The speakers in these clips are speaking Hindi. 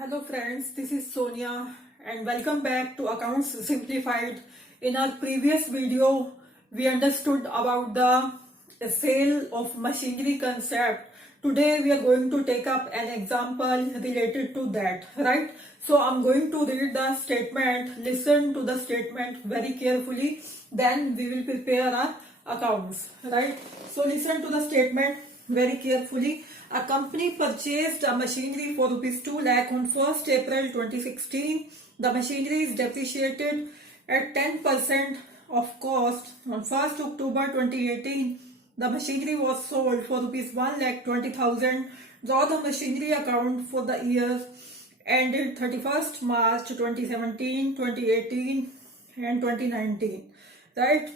Hello friends, this is Sonia and welcome back to Accounts Simplified. In our previous video, we understood about the sale of machinery concept. Today we are going to take up an example related to that, right? So I'm going to read the statement, listen to the statement very carefully, then we will prepare our accounts, right? So listen to the statement very carefully. A company purchased a machinery for rupees 2 lakh on 1st April 2016. The machinery is depreciated at 10% of cost. On 1st October 2018, the machinery was sold for rupees 1 lakh 20,000. Draw the machinery account for the years ended 31st March 2017, 2018 and 2019. Right?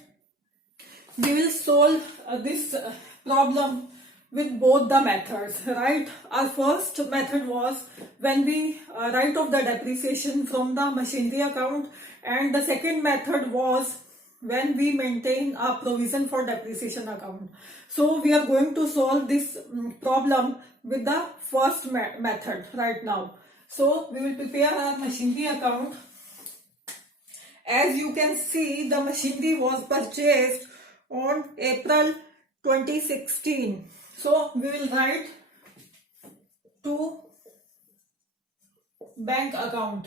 We will solve this problem with both the methods, right? Our first method was when we write off the depreciation from the machinery account, and the second method was when we maintain a provision for depreciation account. So we are going to solve this problem with the first method right now. So we will prepare our machinery account. As you can see, the machinery was purchased on April 2016. So we will write to bank account.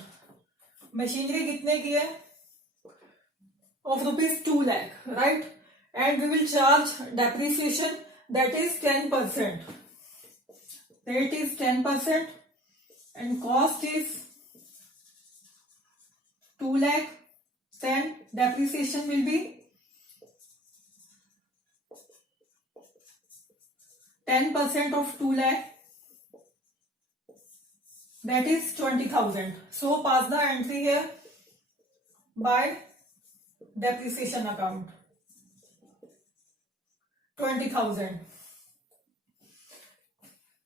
Machinery कितने की है? Of rupees 2 lakh, right? And we will charge depreciation, that is 10%. That is 10% and cost is 2 lakh. Then depreciation will be 10% of 2 lakh, that is 20,000. So pass the entry here by depreciation account, 20,000.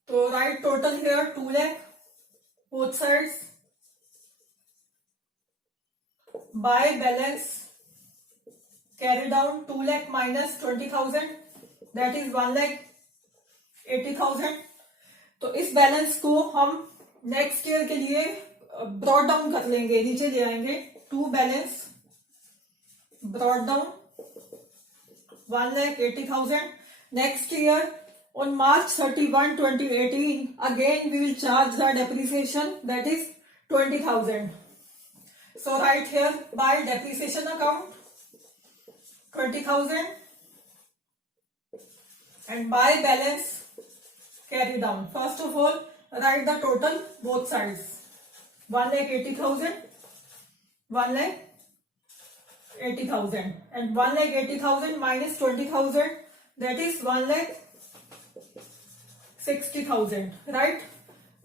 So write total here 2 lakh, both sides, by balance carry down 2 lakh minus 20,000, that is 1 lakh 80,000. तो इस बैलेंस को हम नेक्स्ट ईयर के लिए ब्रॉड डाउन कर लेंगे, नीचे ले आएंगे. To balance brought down 1 lakh 80,000. Next year on March 31, 2018, again we will charge the depreciation, that is 20,000. So write here by depreciation account 20,000 and by balance carry down. First of all, write the total both sides. 1 lakh 80,000, 1 lakh 80,000 and 1 lakh 80,000 minus 20,000, that is 1 lakh 60,000, right?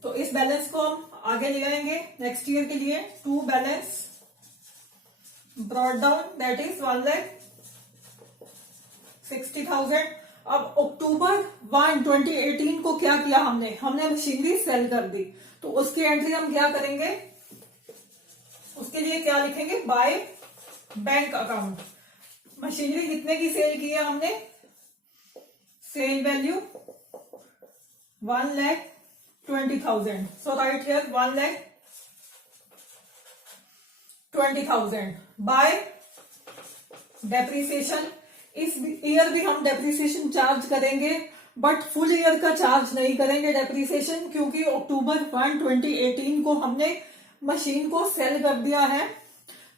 तो इस बैलेंस को हम आगे ले आएंगे नेक्स्ट ईयर के लिए. To balance brought down, that is 1 lakh 60,000. अब अक्टूबर 1, 2018 को क्या किया हमने मशीनरी सेल कर दी. तो उसकी एंट्री हम क्या करेंगे, उसके लिए क्या लिखेंगे, बाय बैंक अकाउंट. मशीनरी कितने की सेल की है हमने, sale value 1 lakh 20,000. So right here 1 lakh 20,000 by depreciation. इस ईयर भी हम डेप्रिसिएशन चार्ज करेंगे, बट फुल ईयर का चार्ज नहीं करेंगे डेप्रिसिएशन, क्योंकि अक्टूबर 1, 2018 को हमने मशीन को सेल कर दिया है.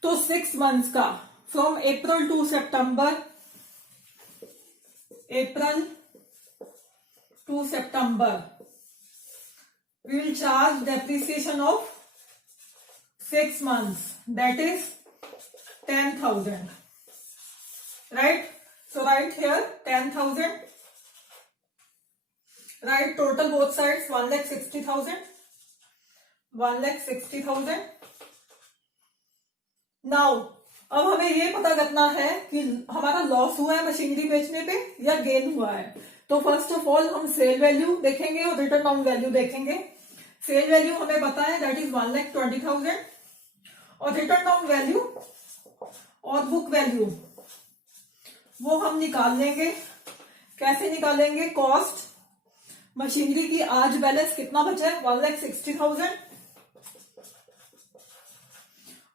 तो 6 मंथ्स का, from April to September, we will charge depreciation of 6 months, that is 10,000, right? So write here 10,000. Write total both sides 1 lakh 60,000, 1 lakh 60,000. Now अब हमें ये पता करना है कि हमारा लॉस हुआ है मशीनरी बेचने पे या गेन हुआ है. तो फर्स्ट ऑफ ऑल हम सेल वैल्यू देखेंगे और रिटर्न डाउन वैल्यू देखेंगे. सेल वैल्यू हमें पता है, दैट इज 1 lakh 20,000 और रिटर्न डाउन वैल्यू और बुक वैल्यू वो हम निकाल लेंगे. कैसे निकालेंगे, कॉस्ट मशीनरी की आज बैलेंस कितना बचा है, 1 lakh 60,000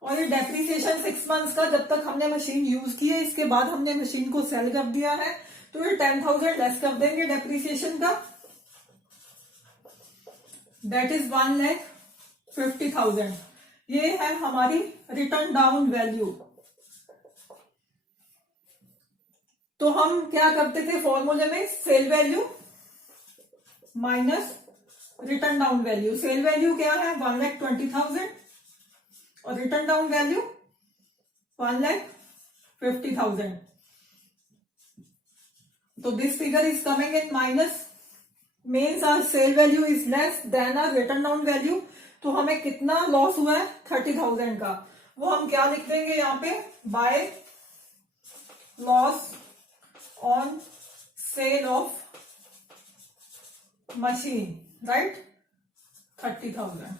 और ये डेप्रिसिएशन 6 मंथ्स का, जब तक हमने मशीन यूज की है, इसके बाद हमने मशीन को सेल कर दिया है, तो ये 10,000 लेस कर देंगे डेप्रिसिएशन का, दैट इज 1,50,000। ये है हमारी रिटर्न डाउन वैल्यू। तो हम क्या करते थे फॉर्मूले में, sale value minus return down value. Sale value क्या है 1,20,000 और रिटर्न डाउन वैल्यू 1,50,000। तो this figure is coming in minus, means our sale value is less than our return down value. तो हमें कितना लॉस हुआ है 30,000 का, वो हम क्या लिख देंगे यहाँ पे, by loss on sale of machine, right, 30,000।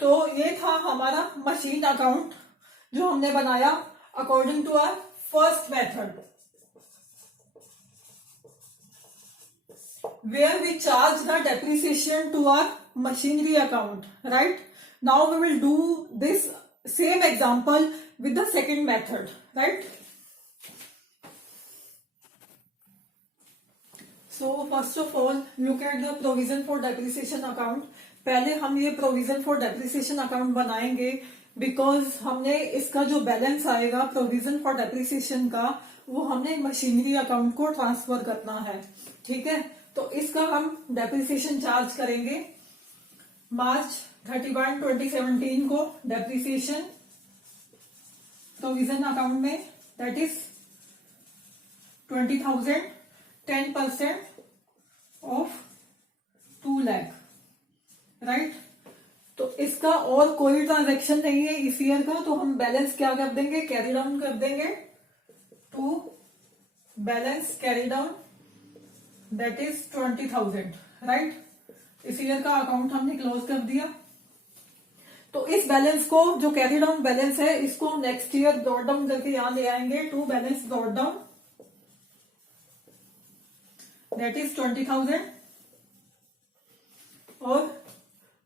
तो ये था हमारा मशीन अकाउंट जो हमने बनाया according to our first method, where we charge the depreciation to our machinery account, right? Now we will do this same example with the second method, right? So first of all, look at the provision for depreciation account. पहले हम ये provision for depreciation account बनाएंगे, because हमने इसका जो बैलेंस आएगा provision for depreciation का, वो हमने मशीनरी अकाउंट को ट्रांसफर करना है, ठीक है। तो इसका हम डेप्रिसिएशन चार्ज करेंगे मार्च 31, 2017 को डेप्रिसिएशन प्रोविजन अकाउंट में, that is 20,000, 10% of 2 lakh, right. तो इसका और कोई ट्रांजैक्शन नहीं है इस ईयर का, तो हम बैलेंस क्या कर देंगे, कैरी डाउन कर देंगे to balance carry down, that is 20,000, right. इस ईयर का अकाउंट हमने क्लोज कर दिया। तो इस बैलेंस को, जो कैरी डाउन बैलेंस है, इसको हम नेक्स्ट ईयर ब्रॉट डाउन करके यहां ले आएंगे, to balance brought down, that is 20,000। और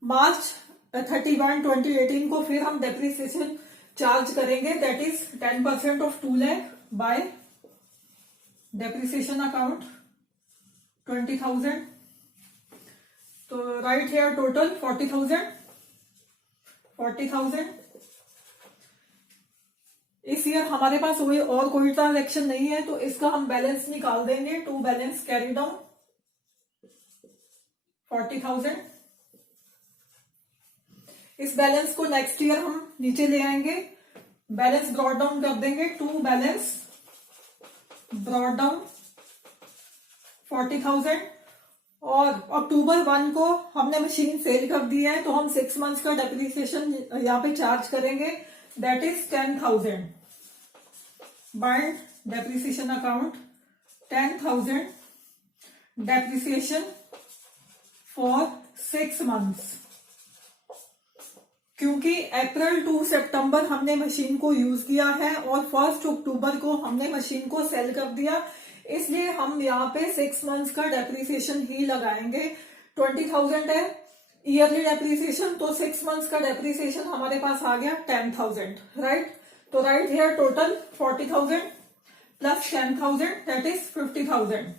मार्च 31, 2018 को फिर हम डेप्रिसिएशन चार्ज करेंगे, that is 10% of 2 lakh by depreciation account 20,000। तो राइट हियर टोटल 40,000। इस ईयर हमारे पास और कोई ट्रांजैक्शन नहीं है, तो इसका हम बैलेंस निकाल देंगे, टू बैलेंस कैरी डाउन 40,000। इस बैलेंस को नेक्स्ट ईयर हम नीचे ले आएंगे, बैलेंस ब्रॉट डाउन कर देंगे, टू बैलेंस ब्रॉट डाउन 40,000। और अक्टूबर 1 को हमने मशीन सेल कर दी है, तो हम 6 मंथ्स का डेप्रिसिएशन यहाँ पे चार्ज करेंगे, that is 10,000 bye depreciation account, 10,000 depreciation for 6 months. क्योंकि अप्रैल टू सितंबर हमने मशीन को यूज किया है और 1 अक्टूबर को हमने मशीन को सेल कर दिया, इसलिए हम यहाँ पे 6 मंथ्स का डेप्रिसिएशन ही लगाएंगे। 20,000 है ईयरली डेप्रिसिएशन, तो 6 मंथ्स का डेप्रिसिएशन हमारे पास आ गया 10,000, राइट। तो right here total 40,000 plus 10,000, that is 50,000।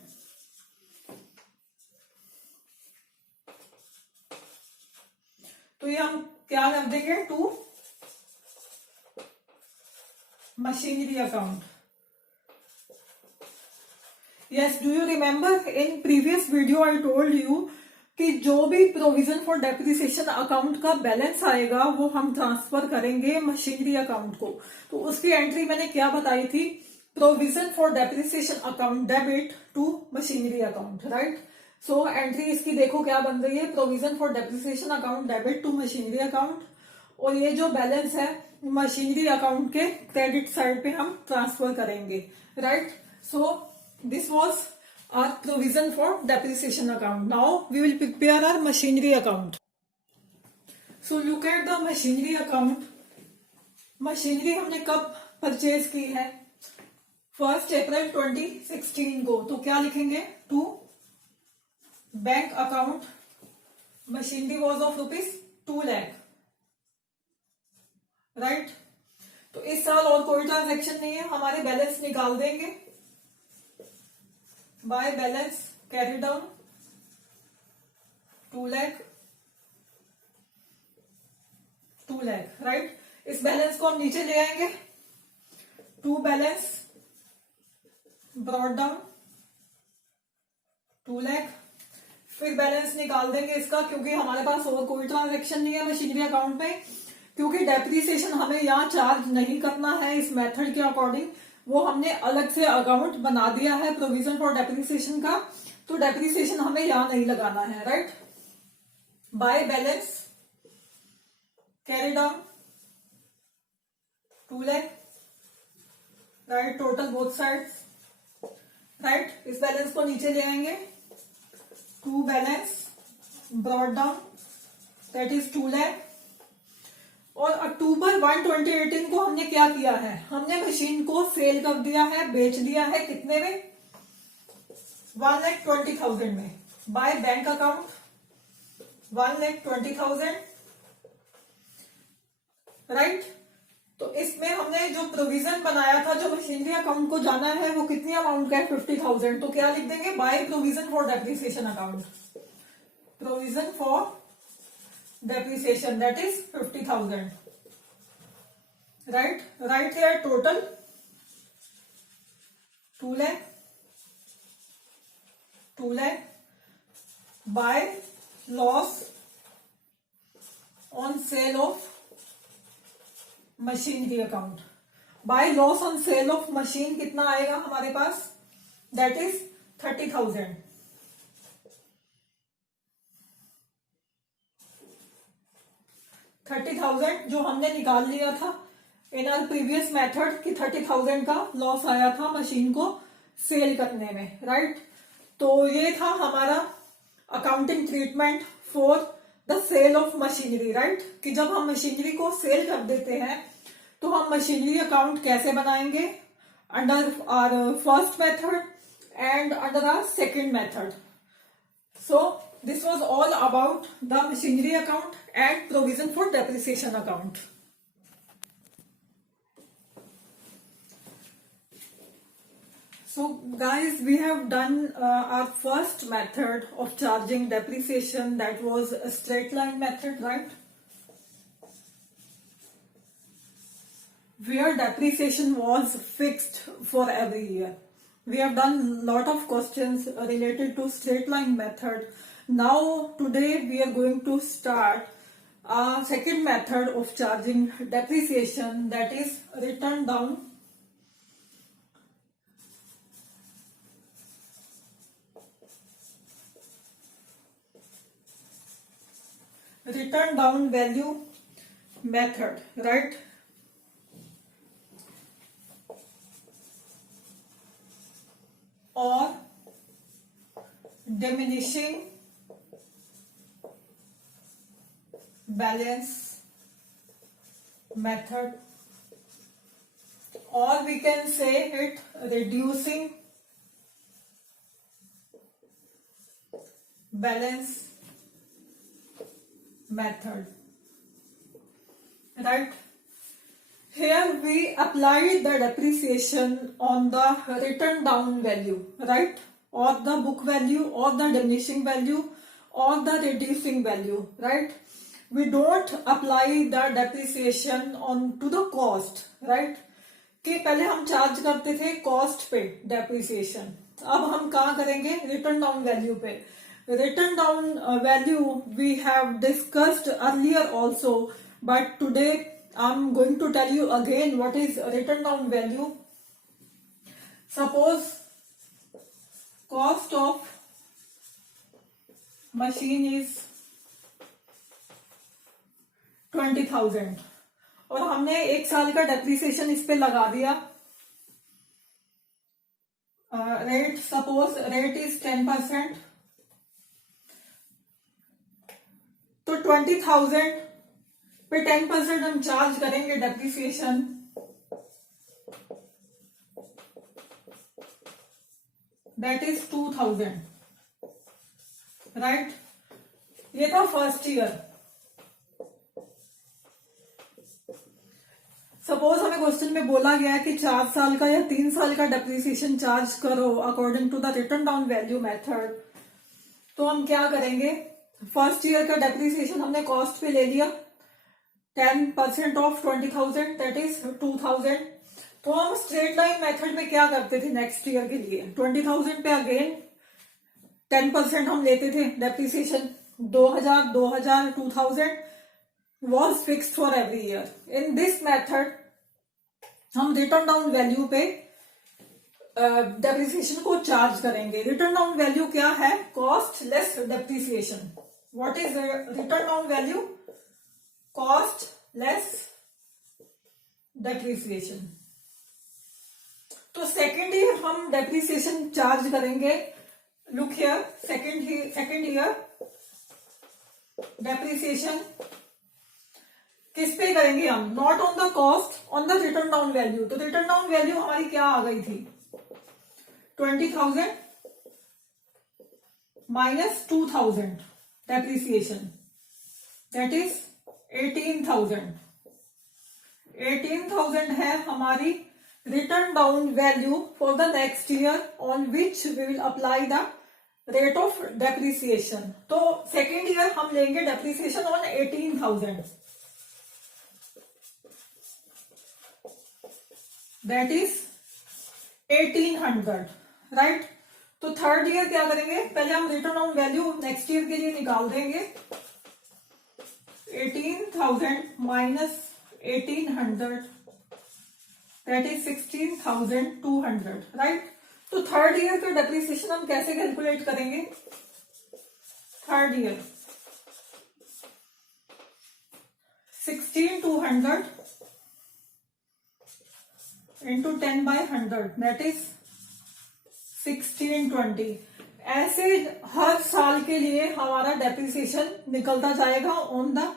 तो ये हम क्या कर देंगे, to machinery account. Yes, do you remember in previous video I told you कि जो भी प्रोविजन फॉर डेप्रिसिएशन अकाउंट का बैलेंस आएगा वो हम ट्रांसफर करेंगे मशीनरी अकाउंट को। तो उसकी एंट्री मैंने क्या बताई थी, provision for depreciation account debit to machinery account, right. So entry इसकी देखो क्या बन रही है, provision for depreciation account debit to machinery account, और ये जो बैलेंस है मशीनरी अकाउंट के क्रेडिट साइड पे हम ट्रांसफर करेंगे, right. So this was our provision for depreciation account. Now we will prepare our machinery account. So look at the machinery account. Machinery हमने कब परचेज की है, 1 अप्रैल 2016 को। तो क्या लिखेंगे, to bank account machinery was of ₹2 lakh, right. तो इस साल और कोई ट्रांजेक्शन नहीं है, हमारे बैलेंस निकाल देंगे by balance carry down 2 lakh, 2 lakh, right. इस बैलेंस को हम नीचे ले आएंगे, to balance brought down 2 lakh. फिर बैलेंस निकाल देंगे इसका, क्योंकि हमारे पास और कोई ट्रांजेक्शन नहीं है मशीनरी अकाउंट में, क्योंकि डेप्रीसिएशन हमें यहाँ चार्ज नहीं करना है इस मेथड के अकॉर्डिंग, वो हमने अलग से अकाउंट बना दिया है प्रोविजन फॉर डेप्रीसिएशन का, तो डेप्रीसिएशन हमें यहाँ नहीं लगाना है, right. By balance carry down 2 lakh, right, total both sides, right. इस बैलेंस को नीचे ले आएंगे, to balance brought down that is 2 lakh. और अक्टूबर 1, 2018 को हमने क्या किया है, हमने मशीन को सेल कर दिया है, बेच दिया है, कितने में, 1,20,000 में, बाय बैंक अकाउंट 1,20,000, राइट। तो इसमें हमने जो प्रोविजन बनाया था, जो मशीनरी अकाउंट को जाना है, वो कितनी अमाउंट का है, 50,000। तो क्या लिख देंगे, by provision for depreciation account, provision for depreciation that is 50,000, right. Right here total 2 lakh, 2 lakh by loss on sale of machinery account, by loss on sale of machine कितना आएगा हमारे पास, that is 30,000, 30,000 जो हमने निकाल लिया था इन आर प्रीवियस मेथड कि 30,000 का लॉस आया था मशीन को सेल करने में, राइट। तो ये था हमारा accounting treatment for the sale of machinery, right, कि जब हम मशीनरी को सेल कर देते हैं तो हम मशीनरी अकाउंट कैसे बनाएंगे, under our first method and under our second method. So this was all about the machinery account and provision for depreciation account. So guys, we have done our first method of charging depreciation, that was a straight line method, right? Where depreciation was fixed for every year. We have done lot of questions related to straight line method. Now today we are going to start a second method of charging depreciation, that is written down value method, right? Or diminishing balance method, or we can say it reducing balance method, right? Here we apply the depreciation on the written down value, right, or the book value, or the diminishing value, or the reducing value, right. We don't apply the depreciation on to the cost, right, कि पहले हम चार्ज करते थे कॉस्ट पे डेप्रिसिएशन, अब हम कहाँ करेंगे, रिटर्न डाउन वैल्यू पे. Return down value we have discussed earlier also, but today I am going to tell you again what is return down value. Suppose cost of machine is 20,000 और हमने एक साल का डेप्रिसिएशन इस पे लगा दिया. रेट सपोज रेट इज 10%, तो 20,000 पे 10% हम चार्ज करेंगे डेप्रिसिएशन. That is 2,000, right. ये था फर्स्ट ईयर. क्वेश्चन में बोला गया है कि 4 साल का या 3 साल का डेप्रिसिएशन चार्ज करो according to the return down value method. तो हम क्या करेंगे, फर्स्ट ईयर का डेप्रिसिएशन हमने कॉस्ट पे ले लिया 10% ऑफ 20,000 दैट इज 2,000। तो हम स्ट्रेट लाइन मेथड में क्या करते थे नेक्स्ट ईयर के लिए, 20,000 पे अगेन 10% हम लेते थे depreciation, 2,000 2,000 2,000 was fixed for every year. In this method हम रिटर्न डाउन वैल्यू पे डेप्रिसिएशन को चार्ज करेंगे। रिटर्न डाउन वैल्यू क्या है, cost less depreciation. What is return down value, cost less depreciation. तो सेकेंड ईयर हम डेप्रिसिएशन चार्ज करेंगे, look here, second year depreciation किस पे करेंगे हम, not on the cost, on the return down value. तो रिटर्न डाउन वैल्यू हमारी क्या आ गई थी, 20,000 माइनस 2,000 डेप्रिसिएशन दैट इज 18,000। 18,000 है हमारी return down value for the next year on which we will apply the rate of depreciation. तो सेकेंड ईयर हम लेंगे depreciation on 18,000 that is 1800, right. तो थर्ड ईयर क्या करेंगे, पहले हम return on value next year के लिए निकाल देंगे, 18,000 माइनस 1800 दैट इज 16,200, राइट। तो थर्ड ईयर का डेप्रिसिएशन हम कैसे कैलकुलेट करेंगे, third year 16,200 into 10 by 100 that is 1620। ऐसे हर साल के लिए हमारा डेप्रिसिएशन निकलता जाएगा on the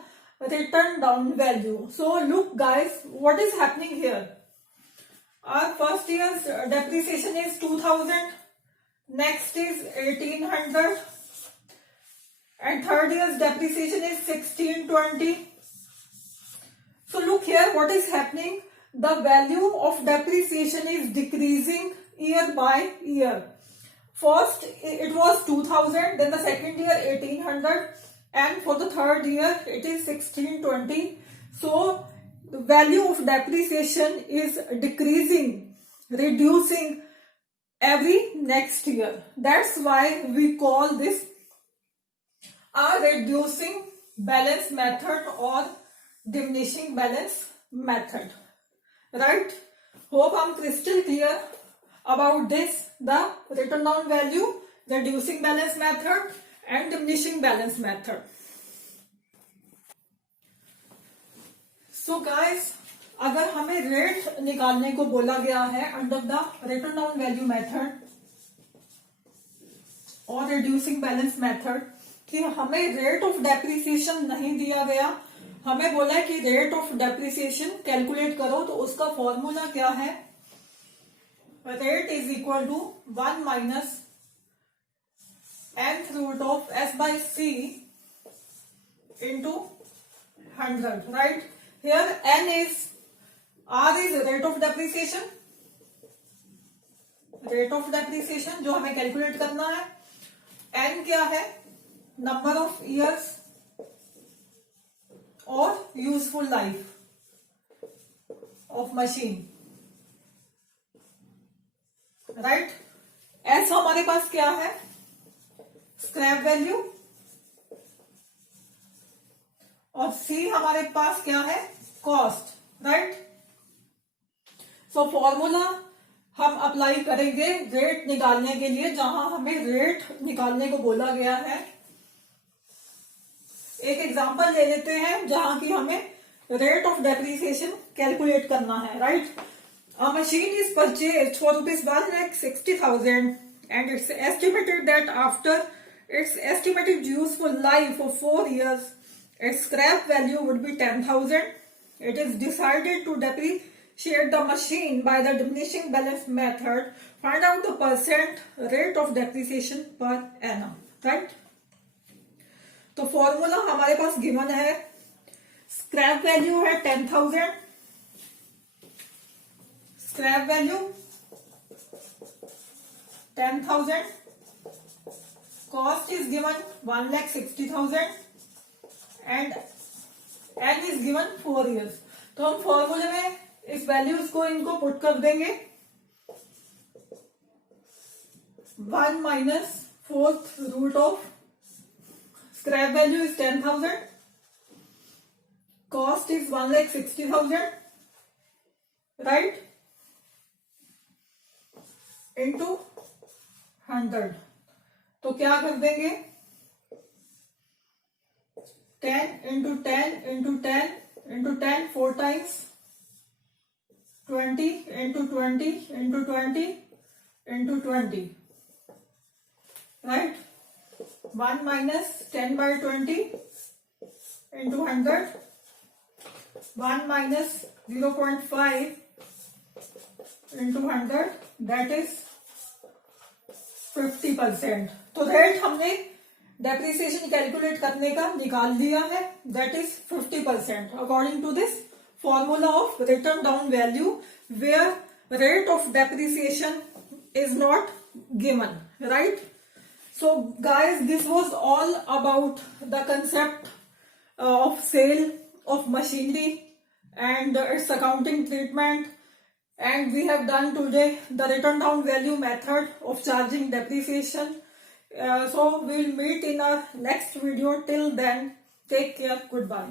return down value. So look guys, what is happening here, our first years depreciation is 2,000, next is 1,800 and third year's depreciation is 1620। So look here, what is happening, the value of depreciation is decreasing year by year. First it was 2,000, then the second year 1,800, and for the third year it is 1620. So the value of depreciation is decreasing, reducing every next year. That's why we call this a reducing balance method or diminishing balance method, right? Hope I'm crystal clear about this, the return down value, reducing balance method and diminishing balance method. So guys, अगर हमें रेट निकालने को बोला गया है under the return down value method और रिड्यूसिंग बैलेंस मेथड, कि हमें रेट ऑफ डेप्रिसिएशन नहीं दिया गया, हमें बोला है कि रेट ऑफ डेप्रिसिएशन कैलकुलेट करो, तो उसका फॉर्मूला क्या है, rate is equal to 1 minus nth root of s by C into 100, right. Here n is, r is rate of depreciation, rate of depreciation जो हमें कैलकुलेट करना है, n क्या है, नंबर ऑफ ईयर्स और useful life of machine, right. S हमारे पास क्या है, स्क्रैप वैल्यू, और सी हमारे पास क्या है, कॉस्ट, राइट। सो फॉर्मूला हम अप्लाई करेंगे रेट निकालने के लिए, जहां हमें रेट निकालने को बोला गया है। एक एग्जांपल ले लेते हैं जहां की हमें रेट ऑफ डेप्रिसिएशन कैलकुलेट करना है, right. A machine is purchased for ₹1,60,000 and it's estimated that after its estimated useful life of 4 years, its scrap value would be 10,000. It is decided to depreciate the machine by the diminishing balance method. Find out the percent rate of depreciation per annum, right? तो फॉर्मूला हमारे पास गिवन है, स्क्रैप वैल्यू है 10,000 scrap value 10,000, cost is given 1,60,000 and n is given 4 years. तो हम फॉर्मूले में इस वैल्यूज को इनको पुट कर देंगे. 1 minus 4th root of scrap value is 10,000, cost is 1,60,000, right, into 100. तो क्या कर देंगे, 10 into 10 into 10 into 10 4 times, 20 into 20 into 20 into 20, right. 1 minus 10 by 20 into 100, 1 minus 0.5 into 100, that is 50%. तो रेट हमने डेप्रिसिएशन कैलकुलेट करने का निकाल दिया है, that is 50% according to this formula of return down value where rate of depreciation is not given, right. So guys, this was all about the concept of sale of machinery and its accounting treatment, and we have done today the return down value method of charging depreciation. So we will meet in our next video. Till then, take care. Goodbye.